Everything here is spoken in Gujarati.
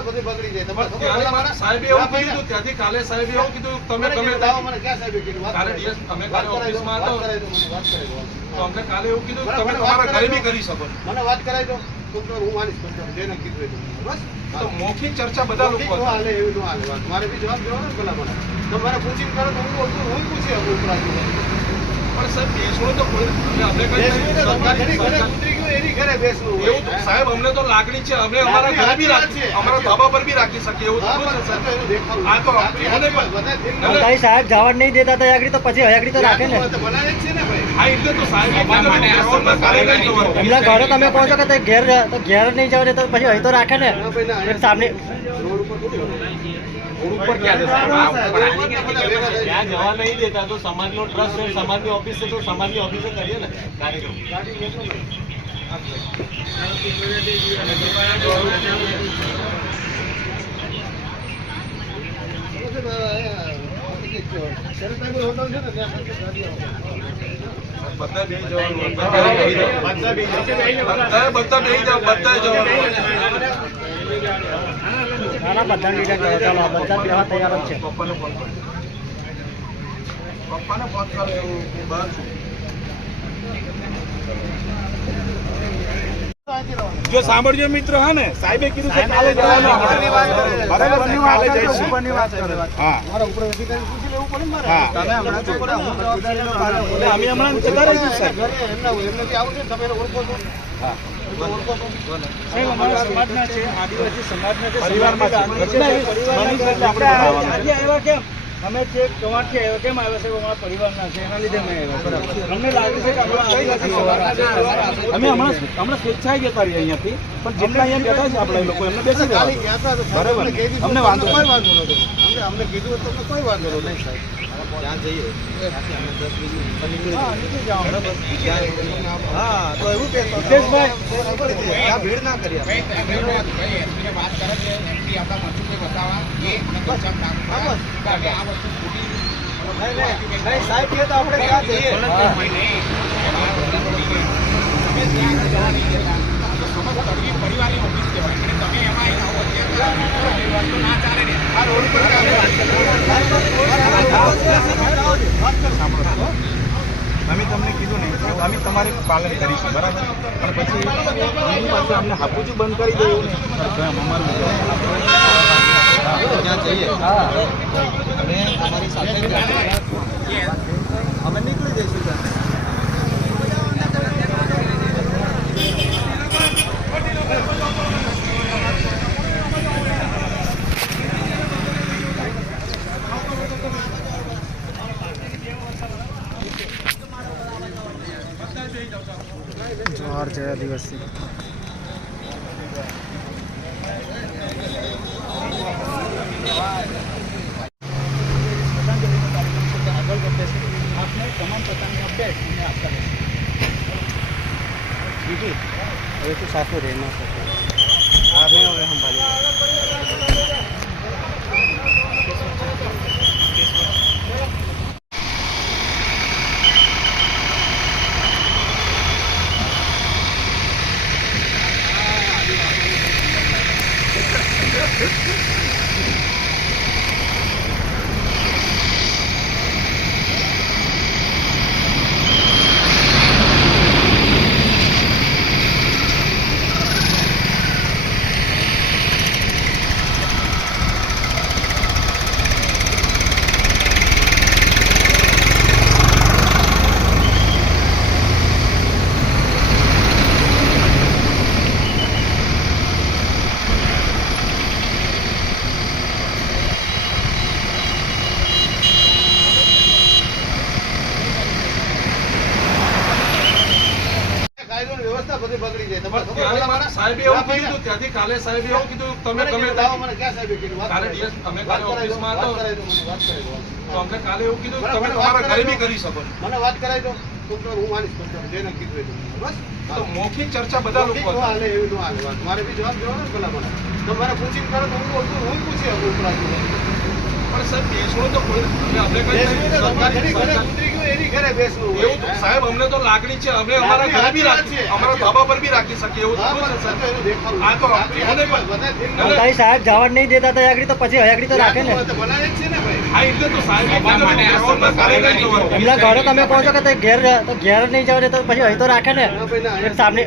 ને બધી બગડી જાય તમારે ત્યારે મારા સાહેબે એવું કીધું ત્યાંથી કાલે સાહેબે એવું કીધું તમે મને લાવો મને ક્યાં સાહેબે કીધું? કાલે કરાવી DS દો. અમે વાત કાલે ઓફિસમાં હતો. કરાવી દો, મને વાત કરાવી દો. તો અમને કાલે એવું કીધું તમે તમારા ઘરે બી કરી શકો મને વાત કરાવી દો તો તો હું માનીશ જેને કીધું બસ તો મૌખિક ચર્ચા બધા લોકો ન હાલે એવી ન હાલે વાત. મારે બી જવાબ દેવાનો ને પેલા મને તમારે મારે પૂછીને કરો તો હું હું પૂછી ઉપરાંત. પણ સાહેબ બેસવું તો કોઈ આપણે કઈ સરકારી- એની ઘરે બેસવું એવું તો સાહેબ અમને તો લાગણી છે. અમે અમારા ઘરે બી રાખી અમારા ધાબા પર બી રાખી શકીએ. એવું તો. આ તો આપણી મને હાથમાં પણ- બધા દિલ- ના, ના. તારી સાહેબ જવા નહીં દેતા તો આગળ તો પછી આગળ તો રાખે ને. બનાવે છે ને ભાઈ. હા એટલે તો સાહેબ એમના ઘરે તમે કહો છો કે તે ઘેર તો ઘેર નહીં જવા દે તો પછી અહીં તો રાખે ને. સામને રોડ ઉપર થોડી હોય. રોડ ઉપર ક્યાં જવા નહીં દેતા તો સમાજનો ટ્રસ્ટ છે સમાજની ઓફિસ છે તો સમાજની ઓફિસે કરીએ ને. કાર્યક્રમ બધા બેસી જવાનું બધા બેસી જવાનું. બધા બી જાય. બધા જવાનું બધા બધા તૈયાર જ છે પપ્પાને ફોન કર પપ્પાને ફોન કર એવું હું બહાર છું જો સાંભળજો મિત્ર હા ને સાહેબે કીધું કે કાલે જવાનું ઉપરની વાત કરે. બરાબર છે, કાલે જઈશું ઉપરની વાત કરે. હા મારા ઉપર અધિકારી પૂછી લેવું પડે ને મારે. તમે હમણાં તો હું જવાબદારી લો કાલે. એટલે અમે હમણાં જતા રહીશું સાહેબ ઘરે એમના હોય, એમનેથી આવું છે, તમે ઓળખો છો? હા. તમે ઓળખો છો? સાહેબ અમારા સમાજના છે આદિવાસી સમાજના છે પરિવારમાં અમે જે કવાંટથી આવ્યા કેમ આવ્યા છે અમારા પરિવારના છે એના લીધે અમે આવ્યા અમને લાગે છે કે અમે હમણાં હમણાં સ્વેચ્છાએ જતા રહીએ અહીંયાથી પણ જેટલા અહીંયા બેઠા છે આપણે લોકો એમને બેસી ગયા બરાબર. અમને વાંધો કોઈ વાંધો નહોતો. અમને અમને કીધું હતું તો કોઈ વાંધો નહોતો. નહીં સાહેબ. હા, તો એવું. ત્યાં ભીડ ના કરી આપણે. નહીં, નહીં. નહીં, સાહેબ કહે તો આપણે ત્યાં જઈએ. અમે તમને કીધું ને કે અમે તમારે પાલન કરીશું બરાબર? પણ પછી એની પાસે અમને હાપુચું બંધ કરી દે એવું નહીં. અમારું ત્યાં જઈએ. અમે તમારી સાથે જ રહીએ. અમે નીકળી જઈશું ત્યાં. જોહાર જય આદિવાસી આપને તમામ પ્રકારની અપડેટ અમે આપતા રહીશું બીજી હવે તું સાથે રહી ના શકે અમે હવે સંભાળી કાયદો ને વ્યવસ્થા જાય તમારે ખબર ત્યારે પડે મારા મને? સાહેબે એવું કીધું ત્યાંથી કાલે સાહેબે એવું કીધું તમે મને લાવો મને ક્યાં સાહેબે કીધું? વાત કાલે કરાવી દો. અમે કાલે ઓફિસમાં હતો. કરાવી દો, મને વાત કરાવી દો. તો અમને કાલે એવું કીધું તમે તમારા ઘરે બી કરી શકો મને વાત કરાવી દો તો તો હું માનીશ જેને કીધું બસ તો મૌખિક ચર્ચા બધા લોકો હાલે એવી ન હાલે વાત. મારે બી જવાબ દેવાનો ને પેલા મને તમે મારે પૂછીને કરો તો હું હું પૂછી શકું ઉપરાંત. પણ સાહેબ બેસવું તો એવું સાહેબ અમને તો લાગણી છે. અમે અમારા ઘરે બી રાખીએ અમારા ધાબા પર બી રાખી શકીએ. એવું સાહેબ. આ તો તારી સાહેબ જવા નહીં દેતા ત્યાં આગળ તો પછી આગળ તો રાખે ને. એમના ઘરે તમે કહો છો કે ઘેર તો ઘેર નહીં જવા દેતા પછી અહીં તો રાખે ને. સામે